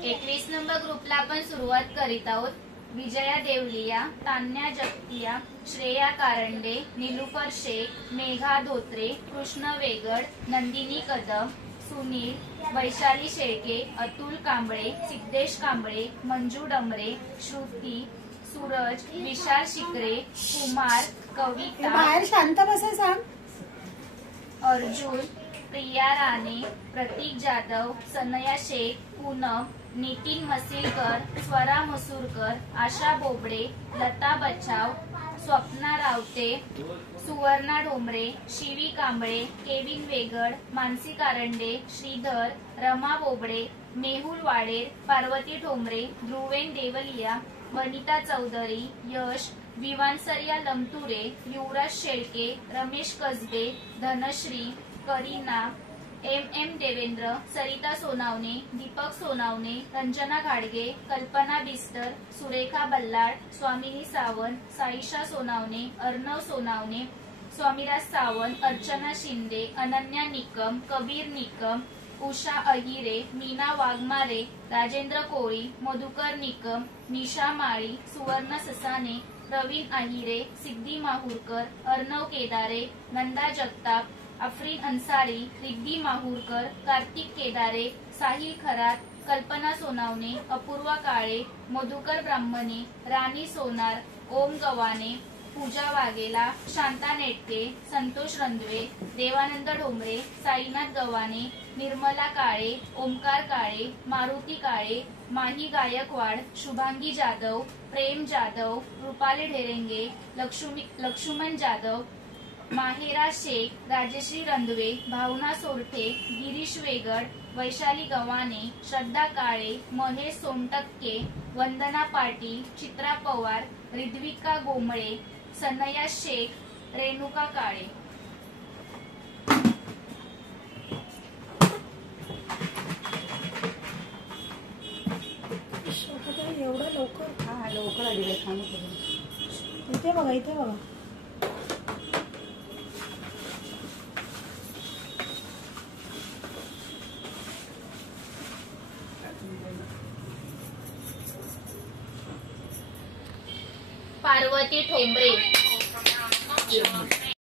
21 number ग्रुपला आपण सुरुवात करीत आहोत। विजया देवलिया, तान्या जगतिया, श्रेया कारंडे, निलुफर शेख, मेघा धोत्रे, कृष्ण वेगड, नंदिनी कदम, सुनील, वैशाली शेळके, अतुल कांबळे, सिद्धेश कांबळे, मंजू डमरे, श्रुती, सूरज, विशाल शिकरे, कुमार, कविता, बाहेर शांत बसा सांग, अर्जुन, प्रिया राणे, प्रतीक जाधव, सनया शेख, पूनम, नितीन मसिलकर, स्वरा मसूरकर, आशा बोबडे, लता बचाव, स्वप्ना रावते, सुवर्णा ढोंबरे, शिवी कांबळे, केविन वेगड, मानसी कारंडे, श्रीधर, रमा बोबडे, मेहुल वाडेर, पार्वती ठोंबरे, ध्रुवेन देवलिया, वनिता चौधरी, यश, विवानसरिया लमतुरे, युवराज शेळके, रमेश कसबे, धनश्री, करीना, एम देवेंद्र, सरिता सोनावणे, दीपक सोनावणे, रंजना घाडगे, कल्पना बिस्तर, सुरेखा बल्लाड, स्वामिनी सावंत, साईशा सोनावणे, अर्णव सोनावणे, स्वामीराज सावंत, अर्चना शिंदे, अनन्या निकम, कबीर निकम, उषा अहिरे, मीना वाघमारे, राजेंद्र कोळी, मधुकर निकम, निशा माळी, सुवर्ण ससाने, प्रवीण अहिरे, सिद्धी माहुरकर, अर्णव केदारे, नंदा जगताप, अफरीन अन्सारी, रिद्धी माहुरकर, कार्तिक केदारे, साहिल खरात, कल्पना सोनावणे, अपूर्वा काळे, मधुकर ब्राह्मणे, राणी सोनार, ओम गवाने, पूजा वाघेला, शांता नेटके, संतोष रंधवे, देवानंद ढोंबरे, साईनाथ गवाने, निर्मला काळे, ओमकार काळे, मारुती काळे, माही गायकवाड, शुभांगी जाधव, प्रेम जाधव, रुपाली ढेरेंगे, लक्ष्मण जाधव, माहेरा शेख, राजश्री रंधवे, भावना सोरठे, गिरीश वेगड, वैशाली गवाने, श्रद्धा काळे, महेश सोनटक्के, वंदना पाटील, चित्रा पवार, रिद्विका गोमळे, सनया शेख, रेणुका काळे। एवढं लवकर? हा लवकर आली सांगू। इथे बघा, इथे बघा। पार्वती ठोंबरे,